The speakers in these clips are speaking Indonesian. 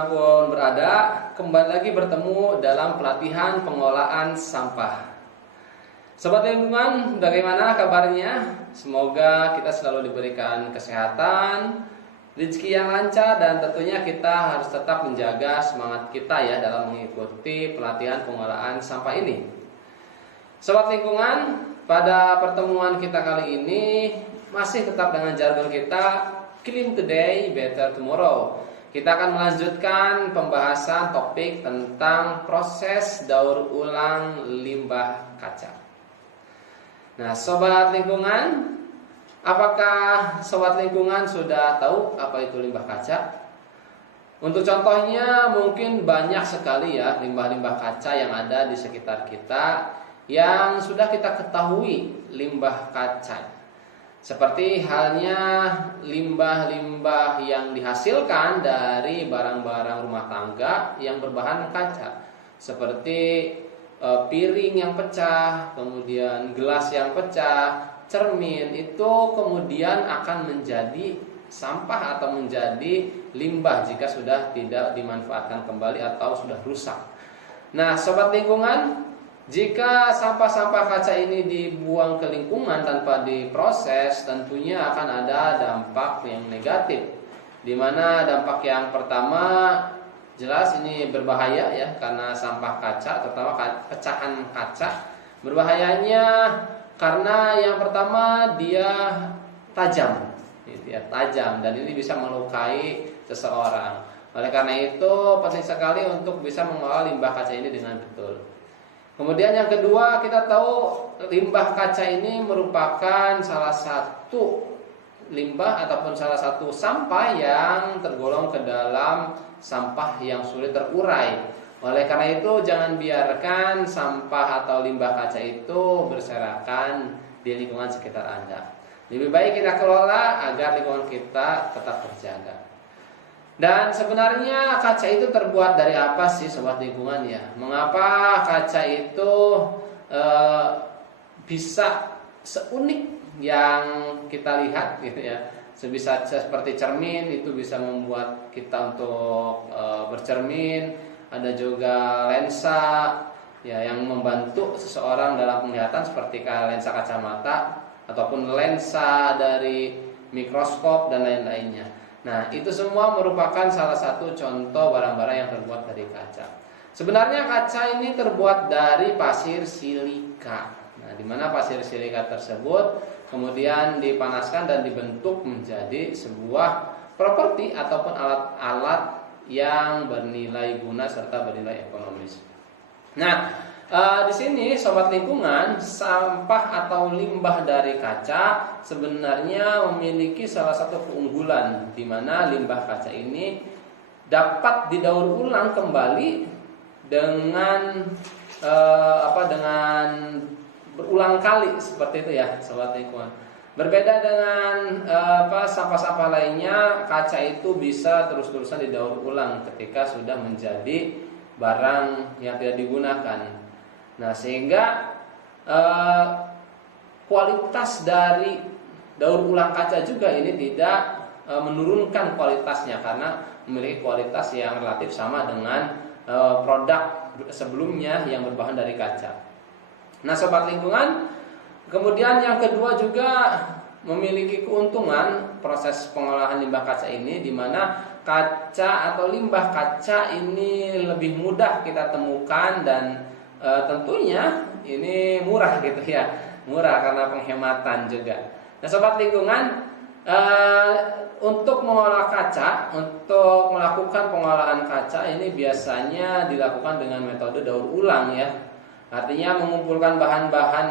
dimanapun berada, kembali lagi bertemu dalam pelatihan pengolahan sampah. Sobat lingkungan, bagaimana kabarnya? Semoga kita selalu diberikan kesehatan, rezeki yang lancar, dan tentunya kita harus tetap menjaga semangat kita ya dalam mengikuti pelatihan pengolahan sampah ini. Sobat lingkungan, pada pertemuan kita kali ini masih tetap dengan jargon kita Clean Today, Better Tomorrow. Kita akan melanjutkan pembahasan topik tentang proses daur ulang limbah kaca. Nah, sobat lingkungan, apakah sobat lingkungan sudah tahu apa itu limbah kaca? Untuk contohnya mungkin banyak sekali ya limbah-limbah kaca yang ada di sekitar kita yang sudah kita ketahui limbah kaca. Seperti halnya limbah-limbah yang dihasilkan dari barang-barang rumah tangga yang berbahan kaca, seperti piring yang pecah, kemudian gelas yang pecah, cermin, itu kemudian akan menjadi sampah atau menjadi limbah jika sudah tidak dimanfaatkan kembali atau sudah rusak. Nah, sobat lingkungan, jika sampah-sampah kaca ini dibuang ke lingkungan tanpa diproses, tentunya akan ada dampak yang negatif. Di mana dampak yang pertama jelas ini berbahaya ya, karena sampah kaca, terutama pecahan kaca, berbahayanya karena yang pertama dia tajam, tajam, dan ini bisa melukai seseorang. Oleh karena itu penting sekali untuk bisa mengolah limbah kaca ini dengan betul. Kemudian yang kedua, kita tahu limbah kaca ini merupakan salah satu limbah ataupun salah satu sampah yang tergolong ke dalam sampah yang sulit terurai. Oleh karena itu jangan biarkan sampah atau limbah kaca itu berserakan di lingkungan sekitar Anda. Lebih baik kita kelola agar lingkungan kita tetap terjaga. Dan sebenarnya kaca itu terbuat dari apa sih sobat lingkungan ya? Mengapa kaca itu bisa seunik yang kita lihat gitu ya? Sebisa seperti cermin itu bisa membuat kita untuk bercermin. Ada juga lensa ya yang membantu seseorang dalam penglihatan seperti lensa kacamata ataupun lensa dari mikroskop dan lain-lainnya. Nah, itu semua merupakan salah satu contoh barang-barang yang terbuat dari kaca. Sebenarnya kaca ini terbuat dari pasir silika. Nah, di mana pasir silika tersebut kemudian dipanaskan dan dibentuk menjadi sebuah properti ataupun alat-alat yang bernilai guna serta bernilai ekonomis. Nah, di sini sobat lingkungan, sampah atau limbah dari kaca sebenarnya memiliki salah satu keunggulan, di mana limbah kaca ini dapat didaur ulang kembali dengan dengan berulang kali seperti itu ya sobat lingkungan. Berbeda dengan sampah-sampah lainnya, kaca itu bisa terus-terusan didaur ulang ketika sudah menjadi barang yang tidak digunakan. Nah, sehingga kualitas dari daur ulang kaca juga ini tidak menurunkan kualitasnya karena memiliki kualitas yang relatif sama dengan produk sebelumnya yang berbahan dari kaca. Nah, sobat lingkungan, kemudian yang kedua juga memiliki keuntungan proses pengolahan limbah kaca ini, di mana kaca atau limbah kaca ini lebih mudah kita temukan dan tentunya ini murah gitu ya, murah karena penghematan juga. Nah, sobat lingkungan, untuk mengolah kaca, untuk melakukan pengolahan kaca ini biasanya dilakukan dengan metode daur ulang ya. Artinya mengumpulkan bahan-bahan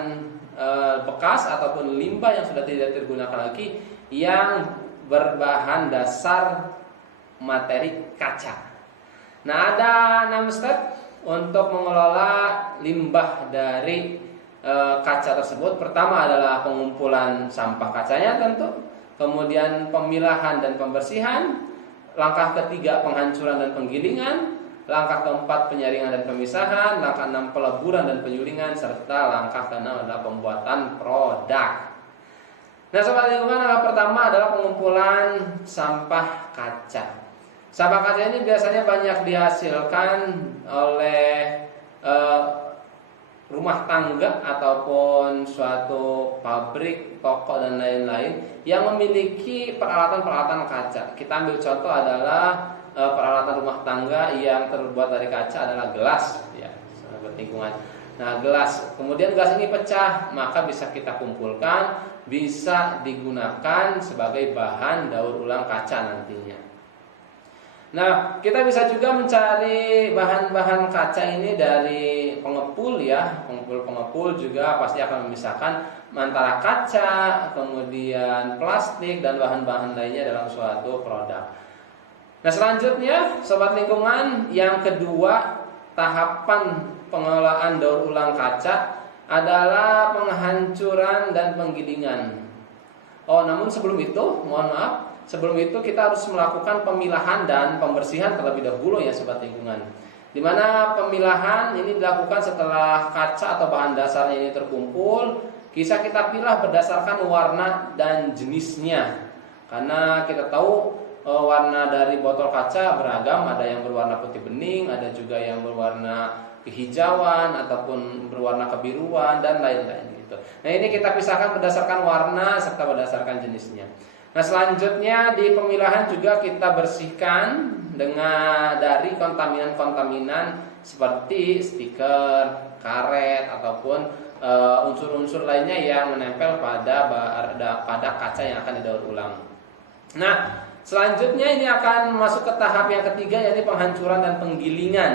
bekas ataupun limbah yang sudah tidak digunakan lagi yang berbahan dasar materi kaca. Nah, ada 6 step untuk mengelola limbah dari kaca tersebut. Pertama adalah pengumpulan sampah kacanya tentu, kemudian pemilahan dan pembersihan, langkah ketiga penghancuran dan penggilingan, langkah keempat penyaringan dan pemisahan, langkah 6 peleburan dan penyulingan, serta langkah ke-6 adalah pembuatan produk. Nah, sobat lingkungan, langkah pertama adalah pengumpulan sampah kaca. Sampah kaca ini biasanya banyak dihasilkan oleh rumah tangga ataupun suatu pabrik, toko dan lain-lain yang memiliki peralatan-peralatan kaca. Kita ambil contoh adalah peralatan rumah tangga yang terbuat dari kaca adalah gelas, ya, sahabat lingkungan. Nah, gelas, kemudian gelas ini pecah, maka bisa kita kumpulkan, bisa digunakan sebagai bahan daur ulang kaca nantinya. Nah, kita bisa juga mencari bahan-bahan kaca ini dari pengepul, ya. Pengepul juga pasti akan memisahkan antara kaca, kemudian plastik dan bahan-bahan lainnya dalam suatu produk. Nah, selanjutnya sobat lingkungan, yang kedua, tahapan pengelolaan daur ulang kaca adalah penghancuran dan penggilingan. Oh, namun sebelum itu, mohon maaf, sebelum itu kita harus melakukan pemilahan dan pembersihan terlebih dahulu, ya sobat lingkungan. Di mana pemilahan ini dilakukan setelah kaca atau bahan dasarnya ini terkumpul, bisa kita pilah berdasarkan warna dan jenisnya. Karena kita tahu warna dari botol kaca beragam, ada yang berwarna putih bening, ada juga yang berwarna kehijauan ataupun berwarna kebiruan dan lain-lain gitu. Nah, ini kita pisahkan berdasarkan warna serta berdasarkan jenisnya. Nah, selanjutnya di pemilahan juga kita bersihkan dengan dari kontaminan-kontaminan seperti stiker, karet ataupun unsur-unsur lainnya yang menempel pada kaca yang akan didaur ulang. Nah, selanjutnya ini akan masuk ke tahap yang ketiga, yaitu penghancuran dan penggilingan.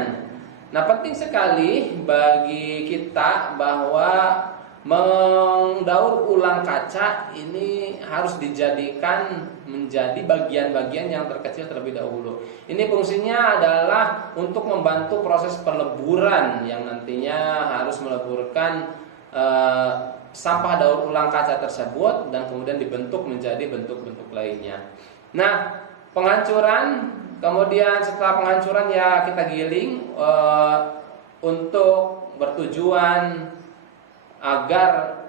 Nah, penting sekali bagi kita bahwa mendaur ulang kaca ini harus dijadikan menjadi bagian-bagian yang terkecil terlebih dahulu. Ini fungsinya adalah untuk membantu proses peleburan yang nantinya harus meleburkan sampah daur ulang kaca tersebut dan kemudian dibentuk menjadi bentuk-bentuk lainnya. Nah, penghancuran, kemudian setelah penghancuran ya kita giling untuk bertujuan agar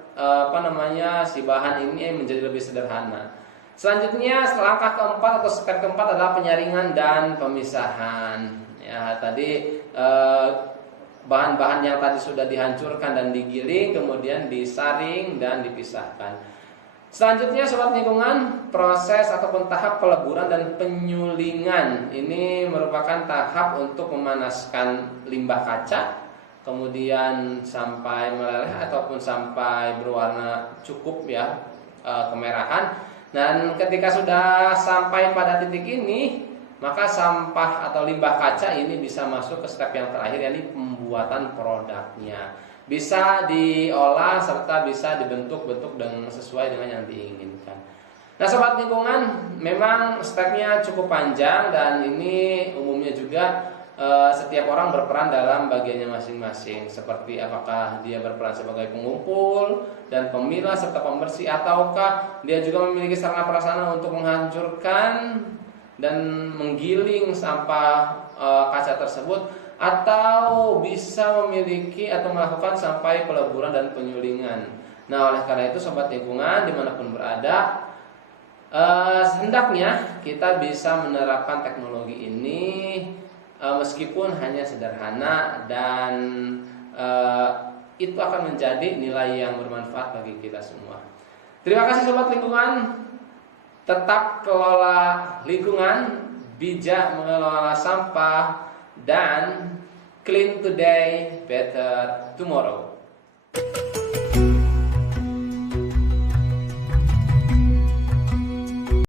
si bahan ini menjadi lebih sederhana. Selanjutnya langkah keempat atau step keempat adalah penyaringan dan pemisahan. Ya, tadi bahan-bahan yang tadi sudah dihancurkan dan digiling kemudian disaring dan dipisahkan. Selanjutnya sobat lingkungan, proses ataupun tahap peleburan dan penyulingan. Ini merupakan tahap untuk memanaskan limbah kaca, kemudian sampai meleleh ataupun sampai berwarna cukup, ya, kemerahan. Dan ketika sudah sampai pada titik ini, maka sampah atau limbah kaca ini bisa masuk ke step yang terakhir, yakni pembuatan produknya. Bisa diolah serta bisa dibentuk-bentuk dengan sesuai dengan yang diinginkan. Nah, sobat lingkungan, memang stepnya cukup panjang dan ini umumnya juga setiap orang berperan dalam bagiannya masing-masing, seperti apakah dia berperan sebagai pengumpul dan pemilah serta pembersih, ataukah dia juga memiliki sarana prasarana untuk menghancurkan dan menggiling sampah kaca tersebut, atau bisa memiliki atau melakukan sampai peleburan dan penyulingan. Nah, oleh karena itu sobat lingkungan dimanapun berada, hendaknya kita bisa menerapkan teknologi ini meskipun hanya sederhana, dan itu akan menjadi nilai yang bermanfaat bagi kita semua. Terima kasih sobat lingkungan. Tetap kelola lingkungan, bijak mengelola sampah, dan clean today, better tomorrow.